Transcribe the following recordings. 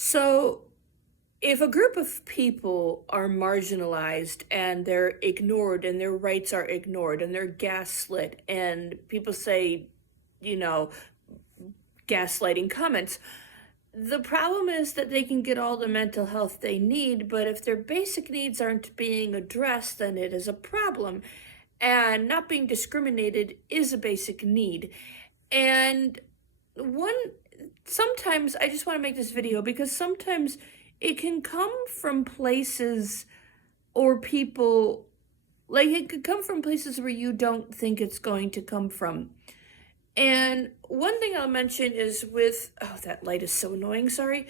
So, if a group of people are marginalized and they're ignored and their rights are ignored and they're gaslit, and people say, you know, gaslighting comments, the problem is that they can get all the mental health they need, but if their basic needs aren't being addressed, then it is a problem. And not being discriminated is a basic need. And one sometimes I just want to make this video because sometimes it can come from places or people, like it could come from places where you don't think it's going to come from. And one thing I'll mention is with, oh, that light is so annoying, sorry.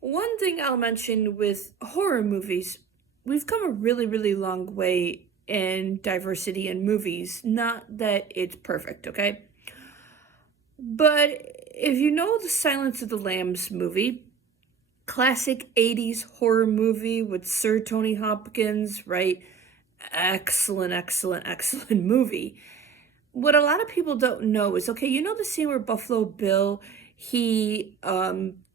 One thing I'll mention with horror movies, we've come a really, really long way in diversity in movies. Not that it's perfect, okay? But if you know the Silence of the Lambs movie, classic 80s horror movie with Sir Tony Hopkins, right? Excellent, excellent, excellent movie. What a lot of people don't know is, okay, you know the scene where Buffalo Bill, he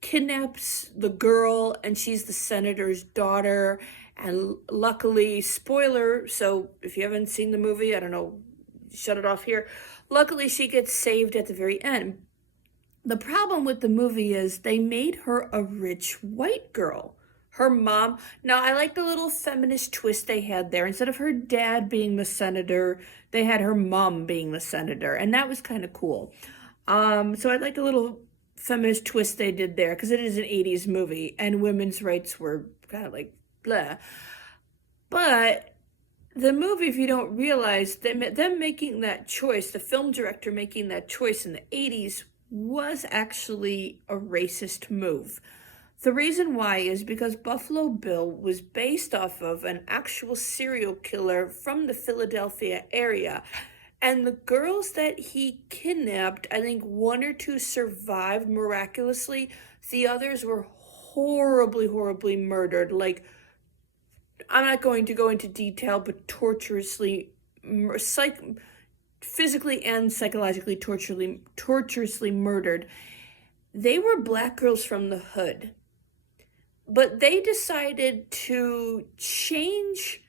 kidnaps the girl and she's the senator's daughter, and luckily, spoiler, so if you haven't seen the movie, I don't know, shut it off here. Luckily, she gets saved at the very end. The problem with the movie is they made her a rich white girl. Her mom, now I like the little feminist twist they had there. Instead of her dad being the senator, they had her mom being the senator, and that was kind of cool. So I like the little feminist twist they did there because it is an 80s movie and women's rights were kind of like blah. But the movie, if you don't realize, them making that choice, the film director making that choice in the 80s was actually a racist move. The reason why is because Buffalo Bill was based off of an actual serial killer from the Philadelphia area. And the girls that he kidnapped, I think one or two survived miraculously. The others were horribly, horribly murdered. Like, I'm not going to go into detail, but physically and psychologically torturously murdered. They were black girls from the hood. But they decided to change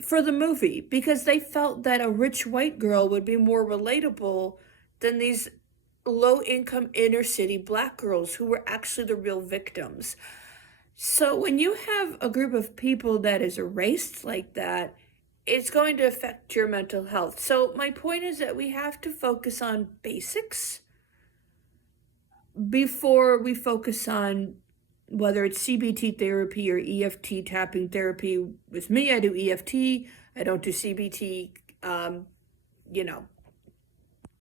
for the movie because they felt that a rich white girl would be more relatable than these low-income inner-city black girls who were actually the real victims. So when you have a group of people that is erased like that, it's going to affect your mental health. So my point is that we have to focus on basics before we focus on whether it's CBT therapy or EFT tapping therapy. With me, I do EFT. I don't do CBT.